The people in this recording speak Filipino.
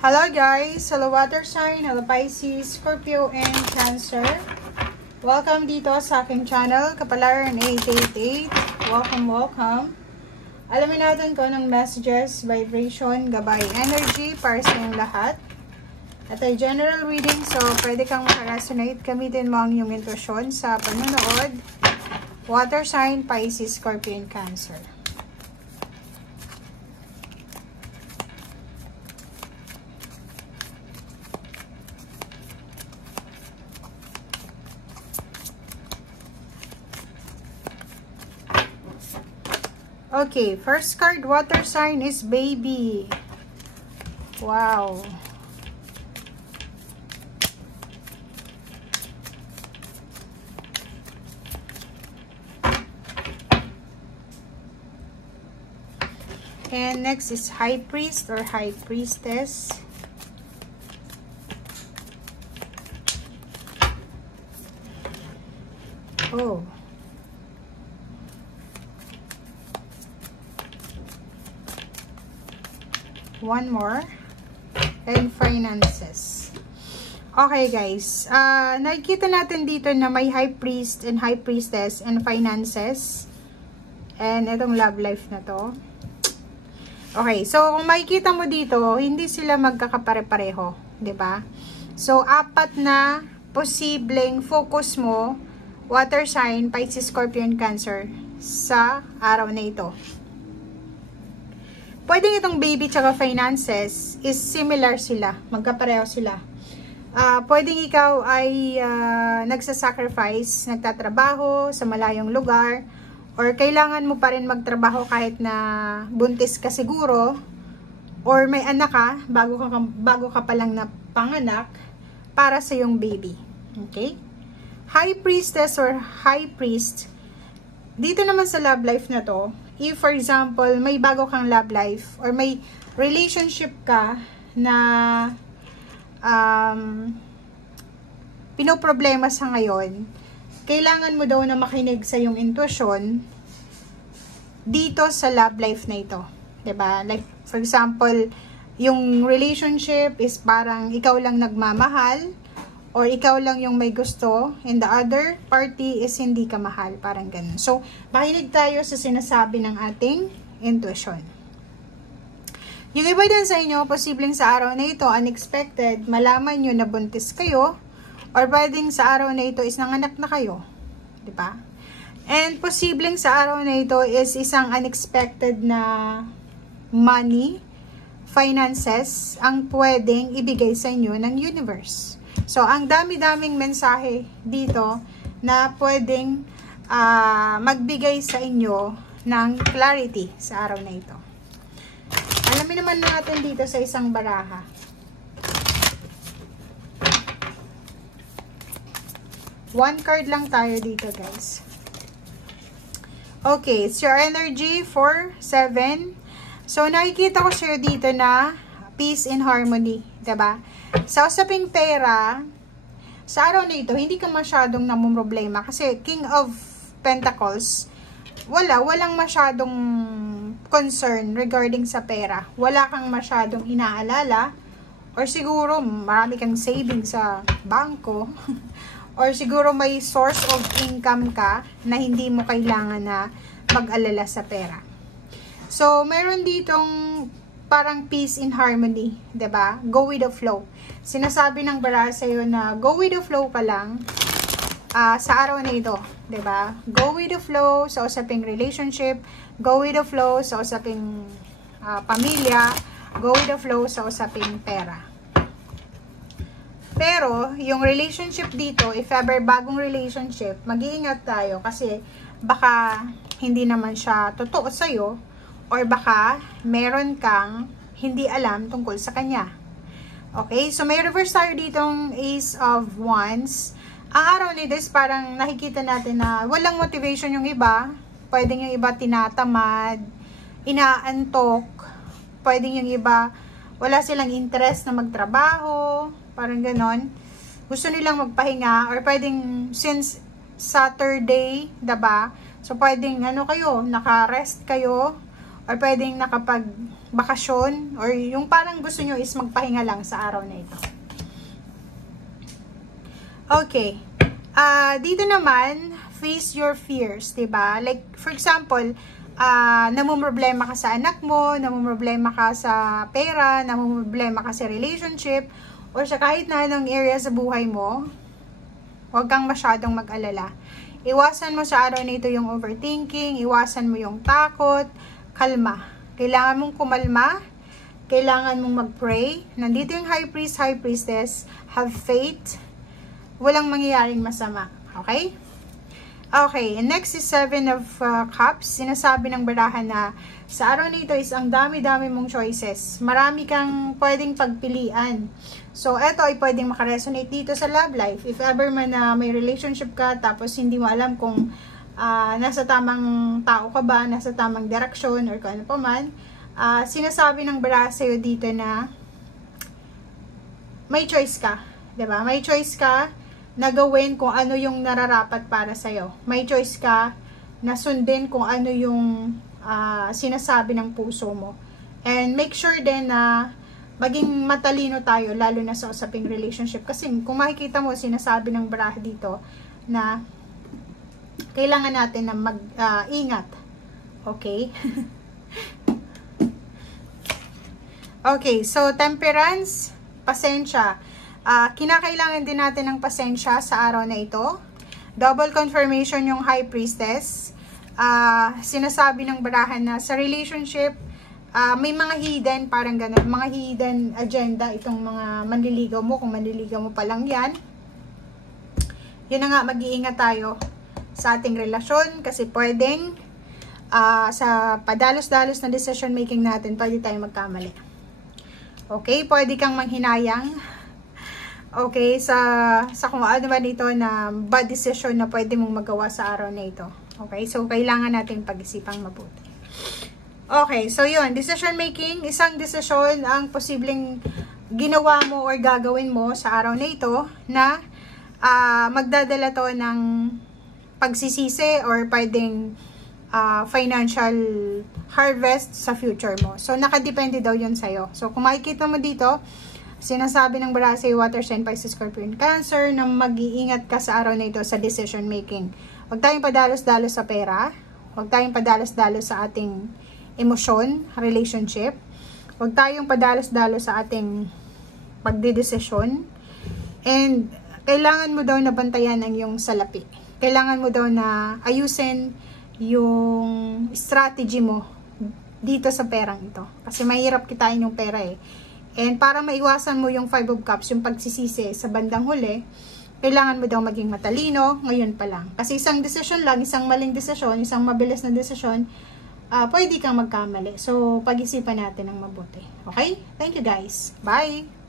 Hello guys! Hello water sign, hello Pisces, Scorpio, and Cancer. Welcome dito sa aking channel, Kapalaran 888. Welcome. Alamin natin kung anong messages, vibration, gabay, energy para sa inyong lahat. At ay general reading, so pwede kang makaresonate. Gamitin mo ang iyong intuition sa panonood. Water sign, Pisces, Scorpio, and Cancer. Okay, first card, water sign is baby. Wow. And next is high priest or high priestess. Oh. One more. And finances. Okay guys. Nakikita natin dito na may high priest and high priestess and finances. And itong love life na to. Okay. So, kung makikita mo dito, hindi sila magkakapare-pareho. 'Di ba? So, apat na posibleng focus mo, water sign, Pisces, Scorpio, and Cancer sa araw na ito. Pwedeng itong baby tsaka finances is similar sila. Magkapareho sila. Pwedeng ikaw ay nagsasacrifice, nagtatrabaho sa malayong lugar, or kailangan mo pa rin magtrabaho kahit na buntis ka siguro, or may anak ka, bago ka pa lang na panganak, para sa yung baby. Okay? High priestess or high priest, dito naman sa love life na to, if for example, may bago kang love life or may relationship ka na pinoproblema sa ngayon, kailangan mo daw na makinig sa yung intuition dito sa love life na ito. 'Di ba? Like for example, yung relationship is parang ikaw lang nagmamahal or ikaw lang yung may gusto and the other party is hindi ka mahal. Parang ganun. So, makinig tayo sa sinasabi ng ating intuition. Yung iba din sa inyo, posibleng sa araw na ito, unexpected, malaman nyo na buntis kayo, or pwedeng sa araw na ito is nanganak na kayo. Diba? And posibleng sa araw na ito is isang unexpected na money, finances, ang pwedeng ibigay sa inyo ng universe. So, ang dami-daming mensahe dito na pwedeng magbigay sa inyo ng clarity sa araw na ito. Alamin naman natin dito sa isang baraha. One card lang tayo dito, guys. Okay, it's your energy for 7. So, nakikita ko sa'yo dito na peace and harmony. Diba? Sa usaping pera, sa araw na ito, hindi ka masyadong namumroblema kasi King of Pentacles, walang masyadong concern regarding sa pera. Wala kang masyadong inaalala, or siguro marami kang saving sa bangko, or siguro may source of income ka na hindi mo kailangan na mag-alala sa pera. So, meron ditong parang peace and harmony, 'di ba? Go with the flow. Sinasabi ng baraha sa iyo na go with the flow ka lang sa araw na ito, 'di ba? Go with the flow sa usaping relationship, go with the flow sa usaping pamilya, go with the flow sa usaping pera. Pero yung relationship dito, if ever bagong relationship, mag-iingat tayo kasi baka hindi naman siya totoo sa iyo, or baka meron kang hindi alam tungkol sa kanya. Okay? So, may reverse tayo ditong Ace of Wands. Ang araw nito is parang nakikita natin na walang motivation yung iba. Pwedeng yung iba tinatamad, inaantok. Pwedeng yung iba wala silang interest na magtrabaho. Parang ganon. Gusto nilang magpahinga. Or pwedeng since Saturday, diba? So, pwedeng ano kayo, naka-rest kayo. or pwedeng nakapagbakasyon, or yung parang gusto nyo is magpahinga lang sa araw na ito. Okay. Dito naman, face your fears, diba? Like, for example, namumroblema ka sa anak mo, namumroblema ka sa pera, namumroblema ka sa relationship, or sa kahit na anong area sa buhay mo, huwag kang masyadong mag-alala. Iwasan mo sa araw na ito yung overthinking, iwasan mo yung takot, kalma. Kailangan mong kumalma, kailangan mong mag-pray. Nandito yung high priest, high priestess, have faith, walang mangyayaring masama. Okay? Okay, and next is 7 of Cups. Sinasabi ng barahan na sa araw na ito is ang dami-dami mong choices. Marami kang pwedeng pagpilian. So, eto ay pwedeng makaresonate dito sa love life. If ever man na may relationship ka, tapos hindi mo alam kung nasa tamang tao ka ba, nasa tamang direksyon, or kung ano pa man, sinasabi ng baraha sa'yo dito na may choice ka. Diba? May choice ka na gawin kung ano yung nararapat para sa'yo. May choice ka na sundin kung ano yung sinasabi ng puso mo. And make sure din na maging matalino tayo, lalo na sa usaping relationship. Kasi kung makikita mo, sinasabi ng baraha dito na kailangan natin na mag-ingat. Okay? Okay, so temperance, pasensya. Kinakailangan din natin ng pasensya sa araw na ito. Double confirmation yung high priestess. Sinasabi ng barahan na sa relationship, may mga hidden, parang ganun, mga hidden agenda itong mga manliligaw mo, kung manliligaw mo pa lang yan. Yun na nga, mag-iingat tayo sa ating relasyon, kasi pwedeng sa padalos-dalos na decision making natin, pwede tayong magkamali. Okay, pwede kang manghinayang. Okay, sa kung ano ba nito na bad decision na pwede mong magawa sa araw na ito. Okay, so kailangan natin pag-isipang mabuti. Okay, so yun, decision making, isang desisyon ang posibleng ginawa mo or gagawin mo sa araw na ito na magdadala to ng pagsisisi or pwedeng financial harvest sa future mo. So, nakadepende daw yun sa'yo. So, kung makikita mo dito, sinasabi ng baraha sa'yo, water sign, Pisces, Scorpion, Cancer, na mag-iingat ka sa araw na ito sa decision making. Huwag tayong padalos-dalos sa pera. Huwag tayong padalos-dalos sa ating emosyon, relationship. Huwag tayong padalos-dalos sa ating pagdidesisyon. And kailangan mo daw na bantayan ang iyong salapi. Kailangan mo daw na ayusin yung strategy mo dito sa perang ito. Kasi mahirap kitain yung pera eh. And para maiwasan mo yung 5 of Cups, yung pagsisisi sa bandang huli, kailangan mo daw maging matalino ngayon pa lang. Kasi isang desisyon lang, isang maling desisyon, isang mabilis na desisyon, pwede kang magkamali. So, pag-isipan natin ng mabuti. Okay? Thank you guys. Bye!